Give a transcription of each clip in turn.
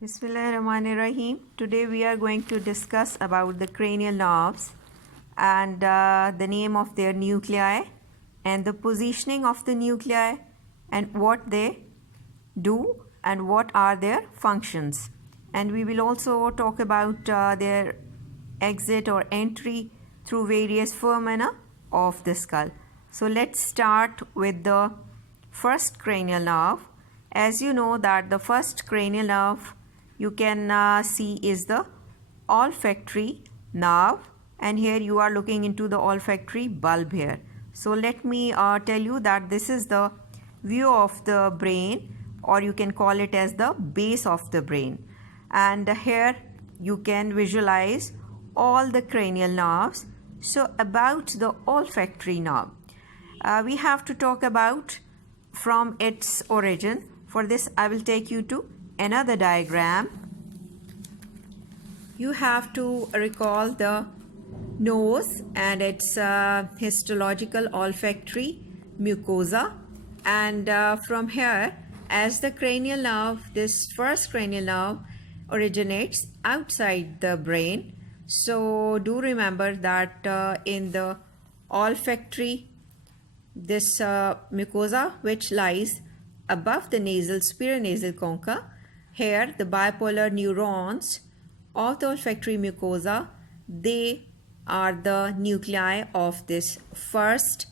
Bismillahirrahmanirrahim. Today we are going to discuss about the cranial nerves and the name of their nuclei and the positioning of the nuclei and what they do and what are their functions. And we will also talk about their exit or entry through various foramina of the skull. So let's start with the first cranial nerve. As you know that the first cranial nerve you can see is the olfactory nerve, and here you are looking into the olfactory bulb here. So let me tell you that this is the view of the brain, or you can call it as the base of the brain, and here you can visualize all the cranial nerves. So about the olfactory nerve, we have to talk about from its origin. For this I will take you to another diagram. You have to recall the nose and its histological olfactory mucosa, and from here, as the cranial nerve, this first cranial nerve originates outside the brain. So do remember that in the olfactory, this mucosa which lies above the nasal superior nasal concha, here the bipolar neurons of the olfactory mucosa, they are the nuclei of this first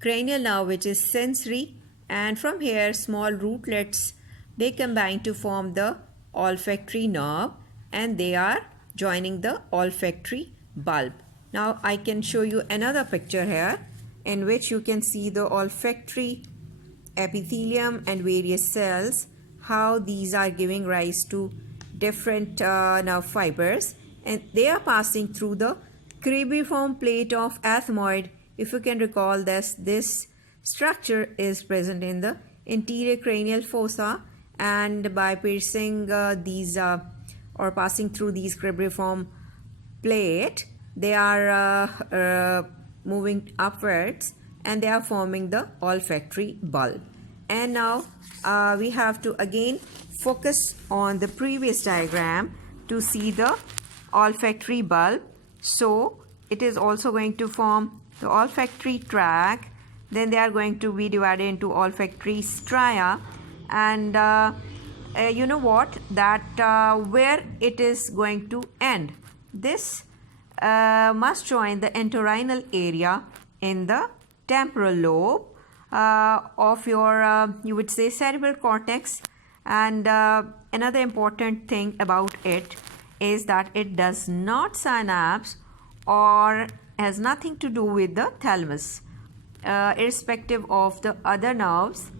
cranial nerve which is sensory, and from here small rootlets, they combine to form the olfactory nerve, and they are joining the olfactory bulb. Now I can show you another picture here in which you can see the olfactory epithelium and various cells, how these are giving rise to different nerve fibers, and they are passing through the cribriform plate of ethmoid. If you can recall this structure is present in the interior cranial fossa, and by piercing these or passing through these cribriform plate, they are moving upwards and they are forming the olfactory bulb. And now we have to again focus on the previous diagram to see the olfactory bulb. So it is also going to form the olfactory tract, then they are going to be divided into olfactory stria, and you know what, that where it is going to end, this must join the entorhinal area in the temporal lobe of your you would say cerebral cortex. And another important thing about it is that it does not synapse or has nothing to do with the thalamus. Irrespective of the other nerves,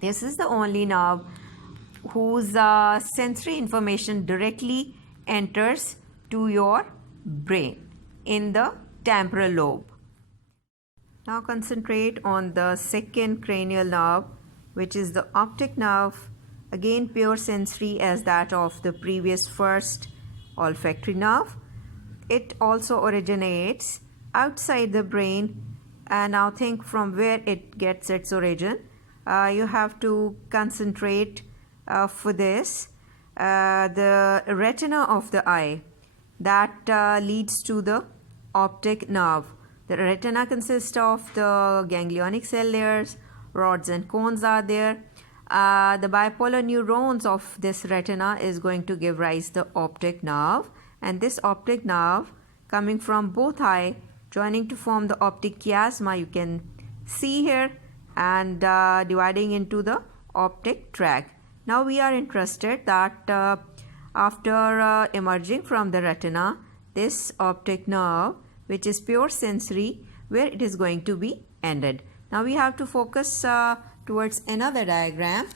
this is the only nerve whose sensory information directly enters to your brain in the temporal lobe. Now concentrate on the second cranial nerve, which is the optic nerve. Again pure sensory as that of the previous first olfactory nerve. It also originates outside the brain, and now think from where it gets its origin. You have to concentrate for this. The retina of the eye, that leads to the optic nerve. The retina consists of the ganglionic cell layers, rods and cones are there. The bipolar neurons of this retina is going to give rise to the optic nerve, and this optic nerve coming from both eye joining to form the optic chiasma, you can see here, and dividing into the optic tract. Now we are interested that after emerging from the retina, this optic nerve, which is pure sensory, where it is going to be ended. Now we have to focus towards another diagram.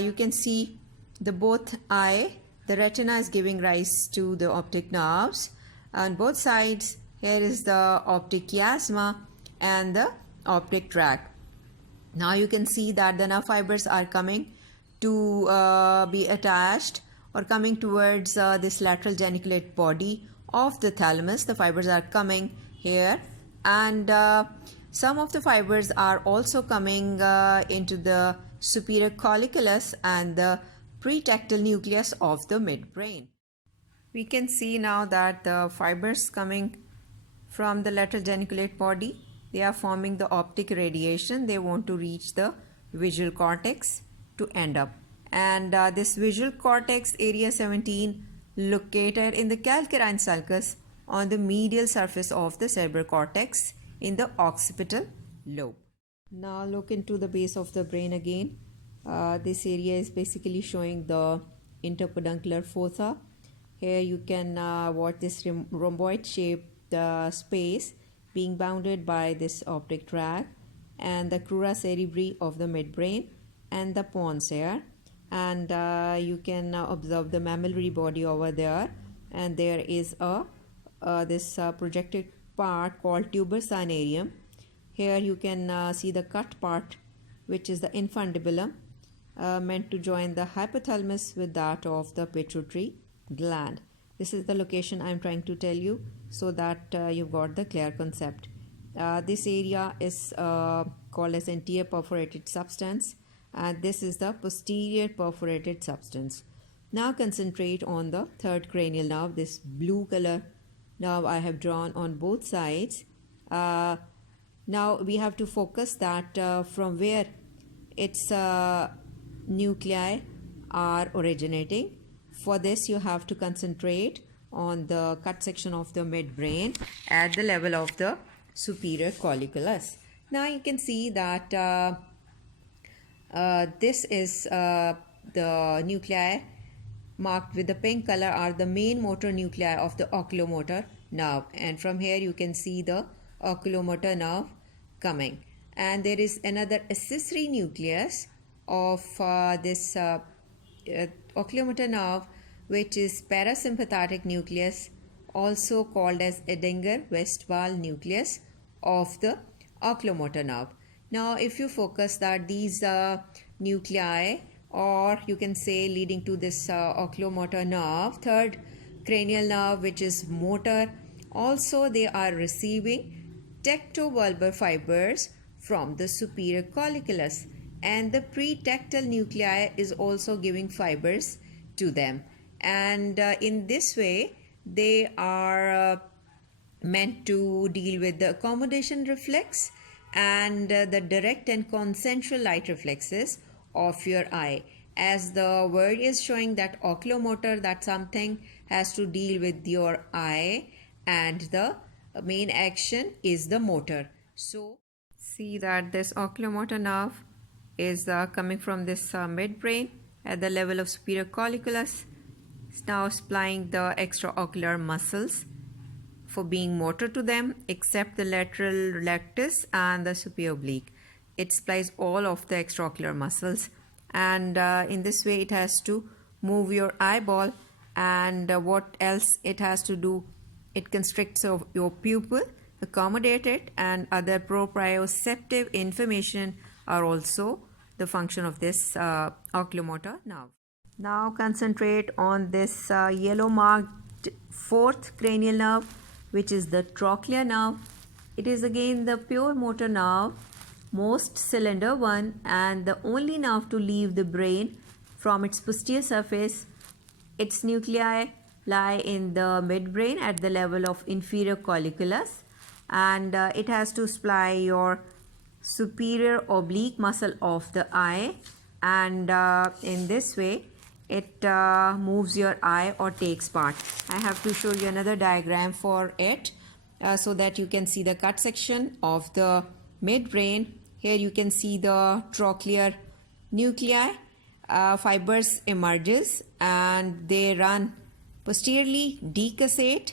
You can see the both eye, the retina is giving rise to the optic nerves. On both sides, here is the optic chiasma and the optic tract. Now you can see that the nerve fibers are coming to be attached or coming towards this lateral geniculate body of the thalamus. The fibers are coming here, and some of the fibers are also coming into the superior colliculus and the pretectal nucleus of the midbrain. We can see now that the fibers coming from the lateral geniculate body, they are forming the optic radiation. They want to reach the visual cortex to end up. And this visual cortex area 17 located in the calcarine sulcus on the medial surface of the cerebral cortex in the occipital lobe. Now look into the base of the brain again. This area is basically showing the interpeduncular fossa. Here you can watch this rhomboid shaped space being bounded by this optic tract and the crura cerebri of the midbrain and the pons here. And you can observe the mammillary body over there, and there is this projected part called tuber cinereum. Here you can see the cut part, which is the infundibulum, meant to join the hypothalamus with that of the pituitary gland. This is the location I am trying to tell you so that you've got the clear concept. This area is called as anterior perforated substance, and this is the posterior perforated substance. Now concentrate on the third cranial nerve, this blue color nerve I have drawn on both sides. Now we have to focus that from where its nuclei are originating. For this you have to concentrate on the cut section of the midbrain at the level of the superior colliculus. Now you can see that this is the nuclei marked with the pink color are the main motor nuclei of the oculomotor nerve, and from here you can see the oculomotor nerve coming, and there is another accessory nucleus of this oculomotor nerve, which is parasympathetic nucleus, also called as Edinger-Westphal nucleus of the oculomotor nerve. Now if you focus that these nuclei, or you can say leading to this oculomotor nerve, third cranial nerve, which is motor, also they are receiving tectobulbar fibers from the superior colliculus, and the pretectal nuclei is also giving fibers to them, and in this way they are meant to deal with the accommodation reflex and the direct and concentric light reflexes of your eye. As the word is showing that oculomotor, that something has to deal with your eye, and the main action is the motor. So see that this oculomotor nerve is coming from this midbrain at the level of superior colliculus. It's now supplying the extraocular muscles for being motor to them, except the lateral rectus and the superior oblique. It supplies all of the extraocular muscles, and in this way it has to move your eyeball, and what else it has to do? It constricts your pupil, accommodate it, and other proprioceptive information are also the function of this oculomotor nerve. Now concentrate on this yellow marked fourth cranial nerve, which is the trochlear nerve. It is again the pure motor nerve, most cylinder one, and the only nerve to leave the brain from its posterior surface. Its nuclei lie in the midbrain at the level of inferior colliculus, and it has to supply your superior oblique muscle of the eye, and in this way it moves your eye or takes part. I have to show you another diagram for it so that you can see the cut section of the midbrain. Here you can see the trochlear nuclei, fibers emerges and they run posteriorly, decussate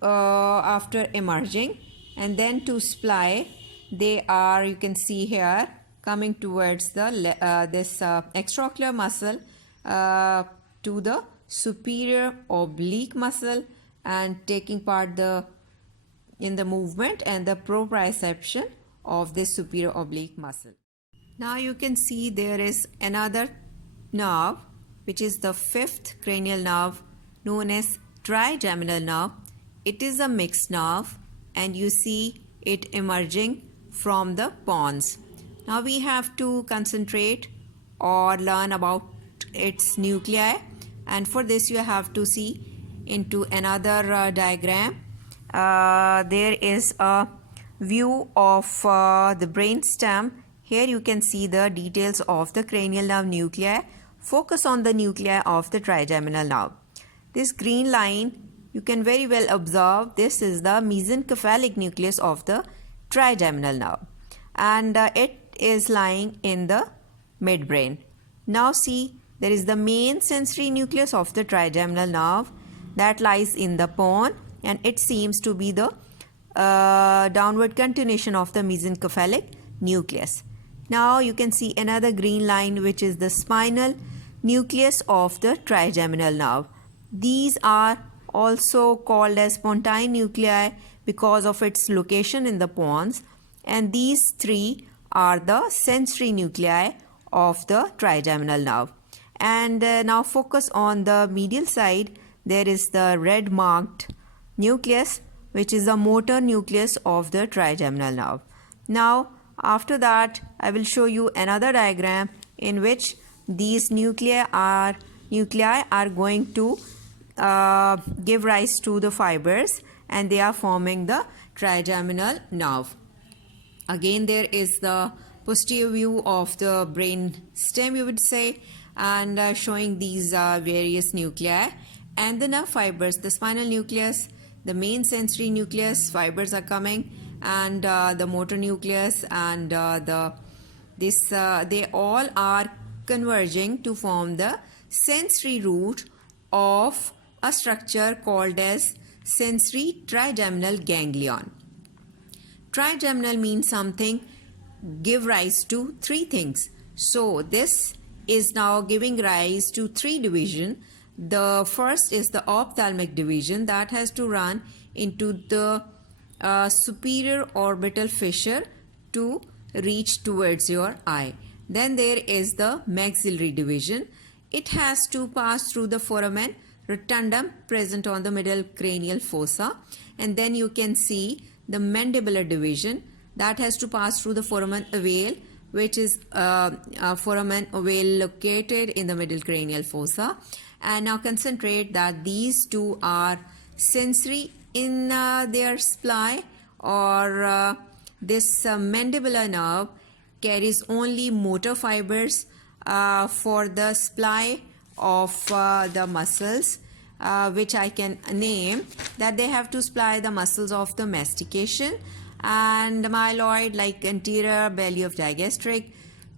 after emerging, and then to supply they are, you can see here, coming towards the this extraocular muscle to the superior oblique muscle and taking part in the movement and the proprioception of this superior oblique muscle. Now you can see there is another nerve, which is the fifth cranial nerve, known as trigeminal nerve. It is a mixed nerve, and you see it emerging from the pons. Now we have to concentrate or learn about its nuclei, and for this you have to see into another diagram. There is a view of the brain stem. Here you can see the details of the cranial nerve nuclei. Focus on the nuclei of the trigeminal nerve. This green line you can very well observe. This is the mesencephalic nucleus of the trigeminal nerve, and it is lying in the midbrain. Now see, there is the main sensory nucleus of the trigeminal nerve that lies in the pons, and it seems to be the downward continuation of the mesencephalic nucleus. Now you can see another green line, which is the spinal nucleus of the trigeminal nerve. These are also called as pontine nuclei because of its location in the pons, and these three are the sensory nuclei of the trigeminal nerve. And now focus on the medial side. There is the red marked nucleus, which is the motor nucleus of the trigeminal nerve. Now after that I will show you another diagram in which these nuclei are going to give rise to the fibers, and they are forming the trigeminal nerve. Again, there is the posterior view of the brain stem, you would say, and showing these various nuclei and the nerve fibers. The spinal nucleus, the main sensory nucleus, fibers are coming, and the motor nucleus, and they all are converging to form the sensory root of a structure called as sensory trigeminal ganglion. Trigeminal means something give rise to three things. So this is now giving rise to three divisions. The first is the ophthalmic division that has to run into the superior orbital fissure to reach towards your eye. Then there is the maxillary division. It has to pass through the foramen rotundum present on the middle cranial fossa, and then you can see the mandibular division that has to pass through the foramen ovale, which is a foramen ovale located in the middle cranial fossa. And now concentrate that these two are sensory in their supply, or this mandibular nerve carries only motor fibers for the supply of the muscles, which I can name that they have to supply the muscles of the mastication and myloid, like anterior belly of digastric,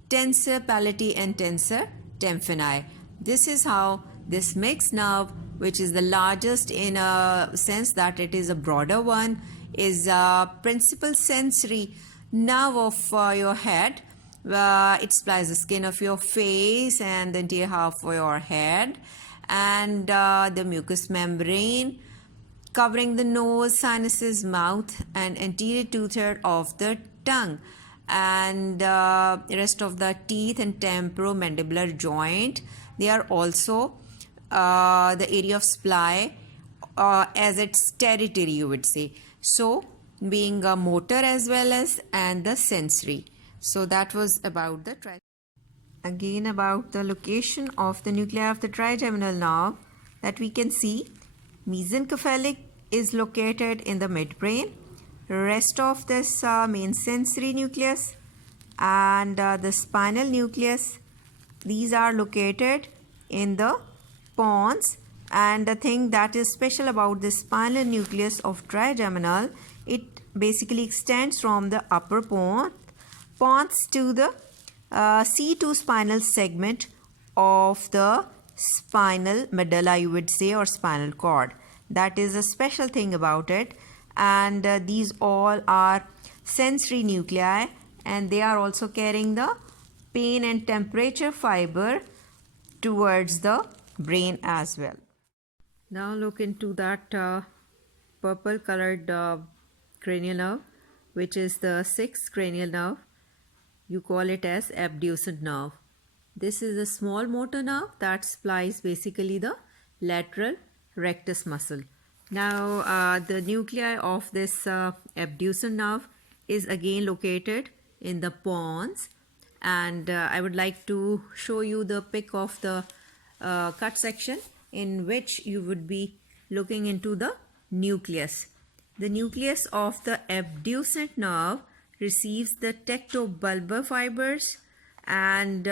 tensor palatii and tensor tympani. This is how this mixed nerve, which is the largest in a sense that it is a broader one, is a principal sensory nerve of your head. It supplies the skin of your face and the anterior half of your head, and the mucous membrane covering the nose, sinuses, mouth, and anterior two-thirds of the tongue, and rest of the teeth and temporomandibular joint. They are also the area of supply as its territory, you would say. So being a motor as well as and the sensory. So that was about the again about the location of the nuclei of the trigeminal nerve, that we can see mesencephalic is located in the midbrain. Rest of this main sensory nucleus and the spinal nucleus, these are located in the pons. And the thing that is special about the spinal nucleus of trigeminal, it basically extends from the upper pons to the C2 spinal segment of the spinal medulla, you would say, or spinal cord. That is a special thing about it. And these all are sensory nuclei, and they are also carrying the pain and temperature fiber towards the brain as well. Now look into that purple colored cranial nerve, which is the sixth cranial nerve. You call it as abducent nerve. This is a small motor nerve that supplies basically the lateral rectus muscle. Now the nuclei of this abducent nerve is again located in the pons, and I would like to show you the pic of the cut section in which you would be looking into the nucleus. The nucleus of the abducent nerve receives the tectobulbar fibers, and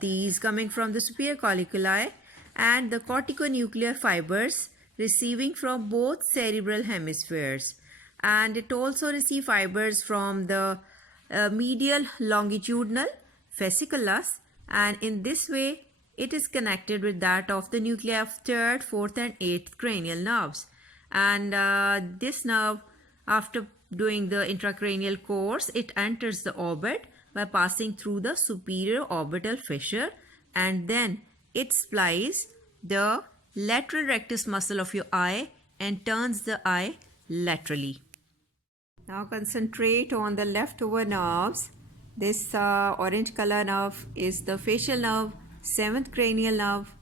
these coming from the superior colliculi, and the corticonuclear fibers receiving from both cerebral hemispheres, and it also receives fibers from the medial longitudinal fasciculus, and in this way it is connected with that of the nuclei of third, fourth and eighth cranial nerves. And this nerve, after doing the intracranial course, it enters the orbit by passing through the superior orbital fissure, and then it splices the lateral rectus muscle of your eye and turns the eye laterally. Now concentrate on the leftover nerves. This orange color nerve is the facial nerve, 7th cranial nerve,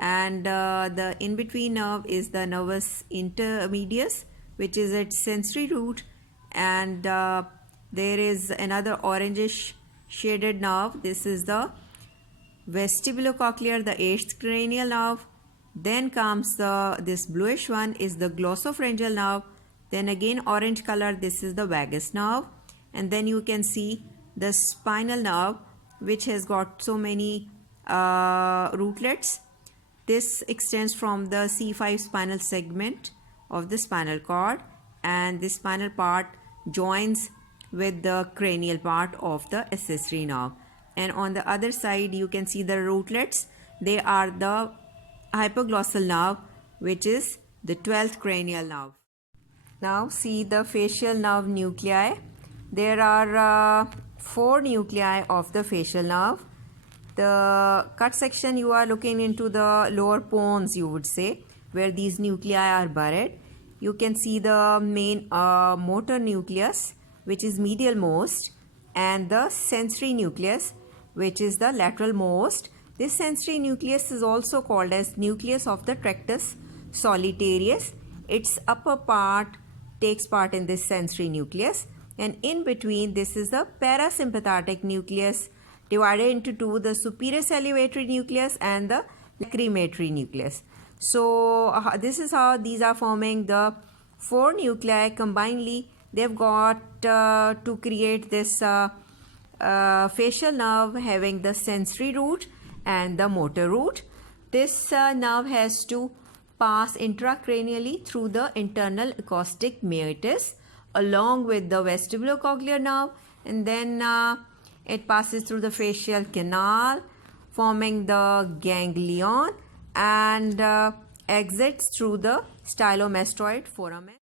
and the in-between nerve is the nervus intermedius, which is its sensory root, and there is another orangish shaded nerve. This is the vestibulocochlear, the 8th cranial nerve. Then comes this bluish one is the glossopharyngeal nerve. Then again orange color, this is the vagus nerve, and then you can see the spinal nerve, which has got so many rootlets. This extends from the C5 spinal segment of the spinal cord, and this spinal part joins with the cranial part of the accessory nerve. And on the other side you can see the rootlets. They are the hypoglossal nerve, which is the 12th cranial nerve. Now see the facial nerve nuclei. There are 4 nuclei of the facial nerve. The cut section, you are looking into the lower pons, you would say, where these nuclei are buried. You can see the main motor nucleus, which is medial most, and the sensory nucleus, which is the lateral most. This sensory nucleus is also called as nucleus of the tractus solitarius. Its upper part takes part in this sensory nucleus, and in between this is the parasympathetic nucleus, divided into two, the superior salivatory nucleus and the lacrimatory nucleus. So this is how these are forming the 4 nuclei. Combinedly they've got to create this facial nerve having the sensory root and the motor root. This nerve has to pass intracranially through the internal acoustic meatus along with the vestibulocochlear nerve, and then it passes through the facial canal forming the ganglion, and exits through the stylomastoid foramen.